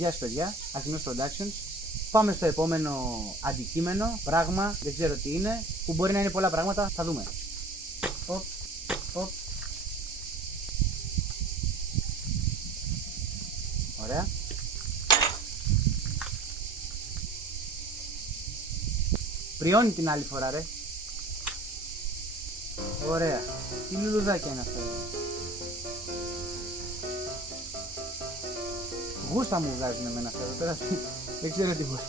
Γεια σας παιδιά, Αθηνός Productions. Πάμε στο επόμενο αντικείμενο, πράγμα, δεν ξέρω τι είναι, που μπορεί να είναι πολλά πράγματα, θα δούμε. Οπ, οπ. Ωραία. Πριώνει την άλλη φορά ρε. Ωραία. Τι λουλουδάκια είναι αυτά. Γούστα μου βγάζουν εμένα αυτά εδώ πέρα. Δεν ξέρω τι μπορεί.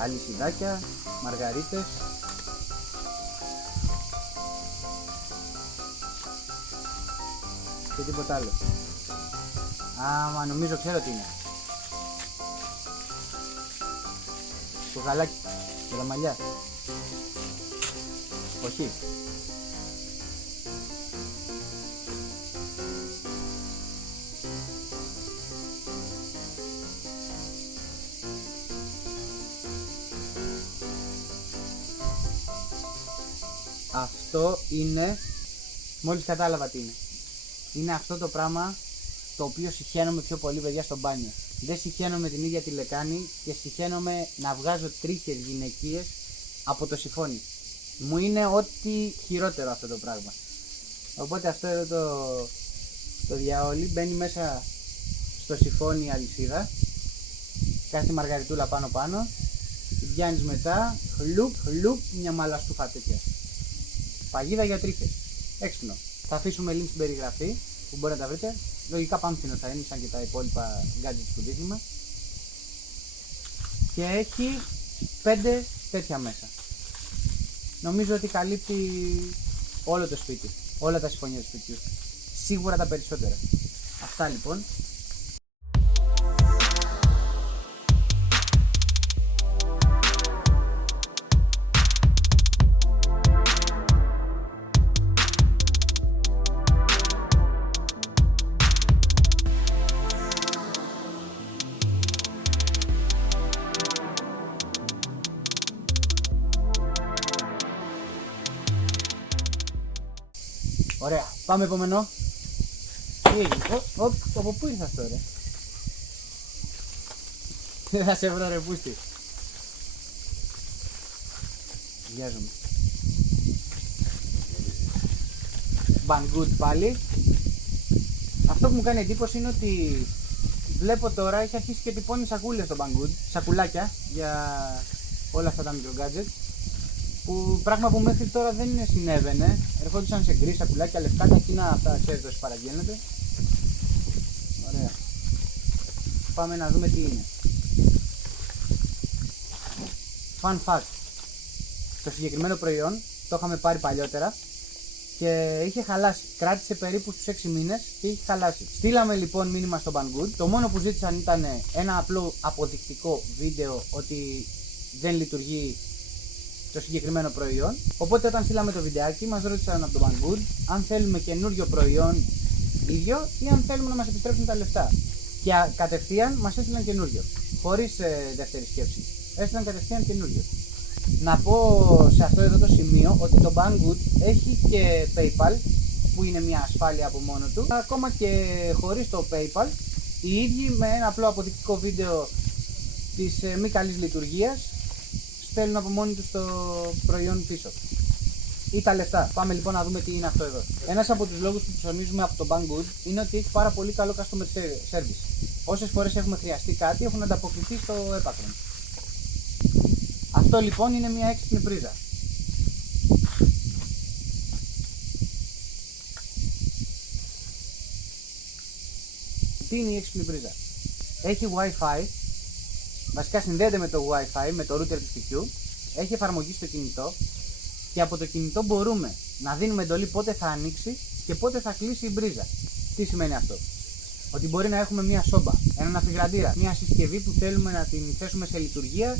Αλυσιδάκια, μαργαρίτες. Και τίποτα άλλο. Μα νομίζω ξέρω τι είναι. Το γαλάκι, το ραμαλιά. Όχι. Αυτό είναι, μόλις κατάλαβα τι είναι. Είναι αυτό το πράγμα το οποίο συχαίνομαι πιο πολύ παιδιά στο μπάνιο. Δεν συχαίνομαι την ίδια τη λεκάνη και συχαίνομαι να βγάζω τρίχες γυναικείες από το σιφόνι. Μου είναι ό,τι χειρότερο αυτό το πράγμα. Οπότε αυτό εδώ το διαόλι μπαίνει μέσα στο σιφόνι η αλυσίδα. Κάθει μαργαριτούλα πάνω πάνω. Τη βγάνεις μετά, χλουπ, μια μαλαστούφα τέτοια. Παγίδα για τρίχες. Έξυπνο. Θα αφήσουμε link στην περιγραφή που μπορείτε να τα βρείτε. Λογικά πάμφθινο θα είναι σαν και τα υπόλοιπα gadgets που δείχνουμε. Και έχει 5 τέτοια μέσα. Νομίζω ότι καλύπτει όλο το σπίτι. Όλα τα συμφωνία του σπιτιού. Σίγουρα τα περισσότερα. Αυτά λοιπόν. Ωραία, πάμε επόμενο. Τι έγινε, από πού ήρθα αυτό ρε. Δεν θα σε βρω ρε πούστη. Βιάζομαι. Banggood πάλι. Αυτό που μου κάνει εντύπωση είναι ότι βλέπω τώρα έχει αρχίσει και τυπώνει σακούλες στο Banggood. Σακουλάκια για όλα αυτά τα μικρογκάτζετ. Που πράγμα που μέχρι τώρα δεν συνέβαινε. Ερχόντουσαν σε γκρι, σακουλάκια, λευκά, εκείνα αυτά ξέρετε όσοι παραγγέλνετε. Ωραία. Πάμε να δούμε τι είναι. Fun fact. Το συγκεκριμένο προϊόν το είχαμε πάρει παλιότερα και είχε χαλάσει. Κράτησε περίπου στους 6 μήνες και είχε χαλάσει. Στείλαμε λοιπόν μήνυμα στο Banggood. Το μόνο που ζήτησαν ήταν ένα απλό αποδεικτικό βίντεο ότι δεν λειτουργεί το συγκεκριμένο προϊόν. Οπότε όταν στείλαμε το βιντεάκι μας ρώτησαν από το Banggood αν θέλουμε καινούριο προϊόν ίδιο ή αν θέλουμε να μας επιστρέψουν τα λεφτά. Και κατευθείαν μας έστειλαν καινούριο. Χωρίς δεύτερη σκέψη. Έστειλαν κατευθείαν καινούριο. Να πω σε αυτό εδώ το σημείο ότι το Banggood έχει και PayPal που είναι μια ασφάλεια από μόνο του. Ακόμα και χωρίς το PayPal οι ίδιοι με ένα απλό αποδεικτικό βίντεο της μη καλής λειτουργίας στέλνουν από μόνοι τους το προϊόν πίσω. Ή τα λεφτά. Πάμε λοιπόν να δούμε τι είναι αυτό εδώ. Ένας από τους λόγους που ψωνίζουμε από το Banggood είναι ότι έχει πάρα πολύ καλό customer service. Όσες φορές έχουμε χρειαστεί κάτι έχουν ανταποκριθεί στο έπακρον. Αυτό λοιπόν είναι μια έξυπνη πρίζα. Τι είναι η έξυπνη πρίζα? Έχει Wi-Fi. Βασικά συνδέεται με το Wi-Fi, με το router του σπιτιού, έχει εφαρμογή στο κινητό και από το κινητό μπορούμε να δίνουμε εντολή πότε θα ανοίξει και πότε θα κλείσει η μπρίζα. Τι σημαίνει αυτό? Ότι μπορεί να έχουμε μια σόμπα, έναν αφιγραντήρα, μια συσκευή που θέλουμε να την θέσουμε σε λειτουργία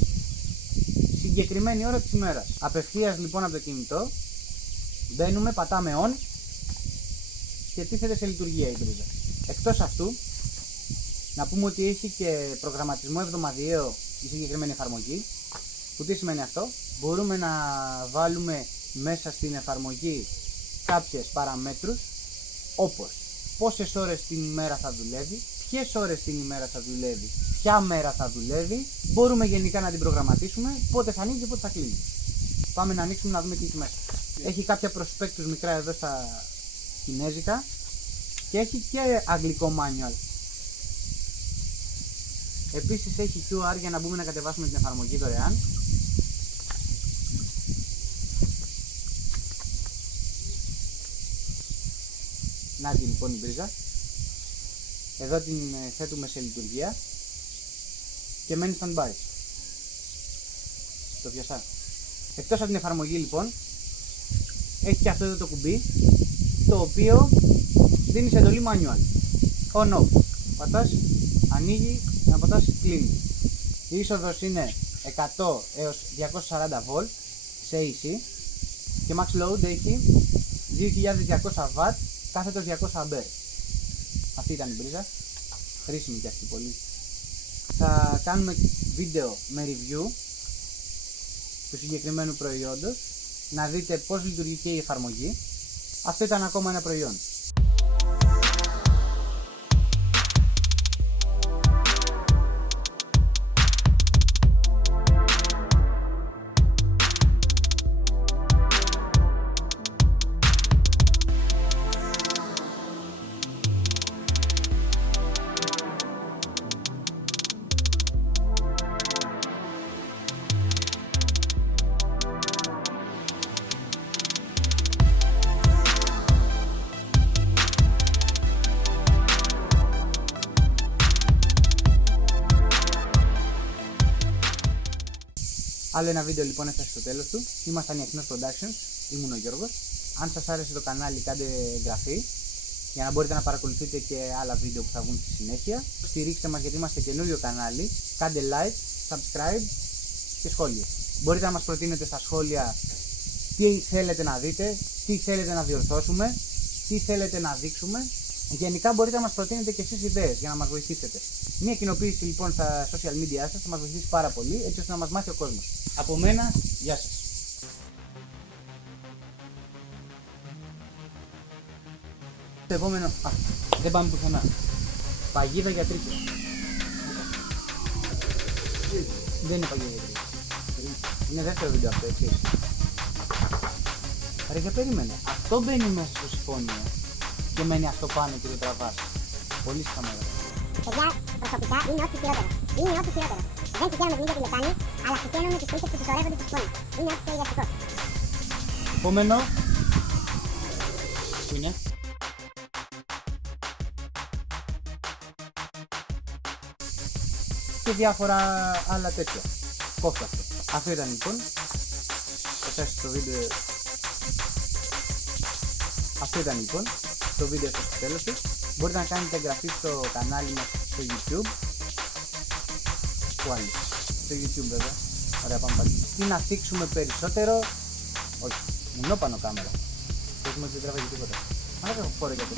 συγκεκριμένη ώρα της ημέρας. Απευθείας λοιπόν από το κινητό μπαίνουμε, πατάμε on και τίθεται σε λειτουργία η μπρίζα. Εκτός αυτού, να πούμε ότι έχει και προγραμματισμό εβδομαδιαίο η συγκεκριμένη εφαρμογή. Που τι σημαίνει αυτό? Μπορούμε να βάλουμε μέσα στην εφαρμογή κάποιες παραμέτρους όπως πόσες ώρες την ημέρα θα δουλεύει, ποιες ώρες την ημέρα θα δουλεύει, ποια μέρα θα δουλεύει. Μπορούμε γενικά να την προγραμματίσουμε, πότε θα ανοίγει και πότε θα κλείνει. Πάμε να ανοίξουμε να δούμε τι έχει μέσα. Έχει κάποια προσπέκτους μικρά εδώ στα κινέζικα και έχει και αγγλικό manual. Επίσης έχει QR για να μπούμε να κατεβάσουμε την εφαρμογή δωρεάν. Να την λοιπόν η μπρίζα. Εδώ την θέτουμε σε λειτουργία και μένει stand-by. Το πιασά. Εκτός από την εφαρμογή λοιπόν, έχει και αυτό εδώ το κουμπί, το οποίο δίνει σε εντολή manual. On-off. Πατάς, ανοίγει, να πατάς, κλείνει. Η είσοδος είναι 100 έως 240 V σε AC και max load έχει 2200 W κάθετος 200 A. Αυτή ήταν η μπρίζα, χρήσιμη και αυτή πολύ. Θα κάνουμε βίντεο με review του συγκεκριμένου προϊόντος, να δείτε πώς λειτουργεί και η εφαρμογή. Αυτό ήταν ακόμα ένα προϊόν. Άλλο ένα βίντεο λοιπόν έφτασε στο τέλος του. Ήμασταν οι Αχινός Productions, ήμουν ο Γιώργος. Αν σας άρεσε το κανάλι κάντε εγγραφή για να μπορείτε να παρακολουθείτε και άλλα βίντεο που θα βγουν στη συνέχεια. Στηρίξτε μας γιατί είμαστε καινούριο κανάλι. Κάντε like, subscribe και σχόλια. Μπορείτε να μας προτείνετε στα σχόλια τι θέλετε να δείτε, τι θέλετε να διορθώσουμε, τι θέλετε να δείξουμε. Γενικά μπορείτε να μας προτείνετε και εσείς ιδέες για να μας βοηθήσετε. Μια κοινοποίηση λοιπόν στα social media σας θα μας βοηθήσει πάρα πολύ έτσι ώστε να μας μάθει ο κόσμος. Από μένα, γεια σας. Το επόμενο, δεν πάμε πουθενά. Παγίδα για τρίκες. Δεν είναι παγίδα για τρίκες. Είναι δεύτερο βίντεο αυτό, έτσι. Ρε για περίμενε, αυτό μπαίνει μέσα στο συμφώνιο και μένει αυτό πάνω και το τραβάς. Πολύ σκαμμένα. Παιδιά, προσωπικά είναι ό,τι χειρότερο. Είναι ό,τι χειρότερο. Δεν συγχαίρομαι την ίδια τη λεκάνη, αλλά συγχαίρομαι τους χρήστες που συσσωρεύονται τη σκόνη. Είναι ό,τι πιο ιδιαστικό. Επόμενο. Πού είναι? Και διάφορα άλλα τέτοια. Κόφτω αυτό. Αυτό ήταν λοιπόν. Το βίντεο. Αυτό ήταν λοιπόν το βίντεο στο τέλος του. Μπορείτε να κάνετε εγγραφή στο κανάλι μας στο YouTube. Πού άλλο? Στο YouTube βέβαια. Ωραία, πάμε πάλι. Ή να θίξουμε περισσότερο. Όχι, μονόπανο κάμερα. Δεν μου δεν τραβάει τίποτα. Αλλά δεν έχω φόρο για το